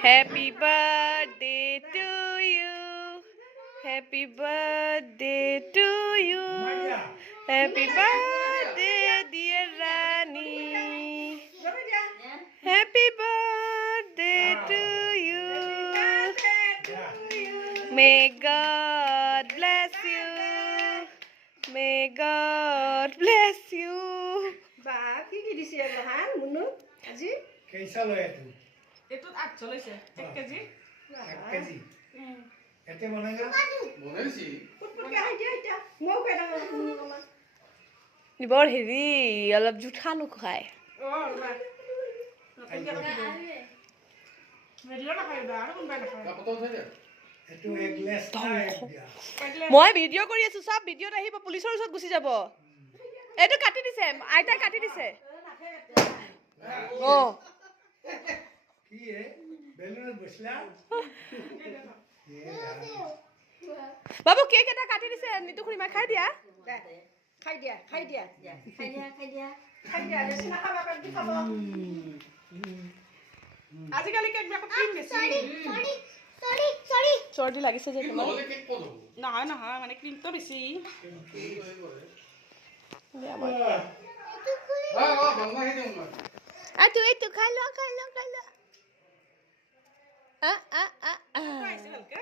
Happy birthday to you. Happy birthday to you. Happy birthday, dear Rani. Happy birthday to you. May God bless you. May God bless you. Ba, কি দিছে ৰহান মুনু আজি কেইসা লয় তুই এটুত 8 লৈছে 1 KG 1 KG এতে বনাই না বনাইছি পুটপুটকে আহি দিয়া এতিয়া মই কৈ দাম অকমান বৰ হেৰি অলপ জুঠা নোখায় অ ৰবা মেডিও না খাইবা আৰু কোনবা না খায় কাপটো উঠাই দে এটো এক গ্লাস দিয়া মই ভিডিঅ' কৰি আছো সব ভিডিঅ'ত আহিব পুলিচৰ ওচৰত গুচি যাব এইটো কাটি দিছে আইতাই কাটি দিছে অ কি এ বেলুনত বসলা বাবু কেক এটা কাটি দিছে নিতু খুড়িমা খাই দিয়া খাই দিয়া খাই দিয়া খাই দিয়া বেছি নাখাবা পেট বিষাব আজিকালি কেক বেকত ক্ৰীম বেছি চৰ্দি লাগিছে যে তোমাৰ নহলে কেক পদ নহয় নহয় মানে ক্ৰীমটো বেছি বন্ধ হে দিম মই এইটো খাই ল পাইছে ভালকে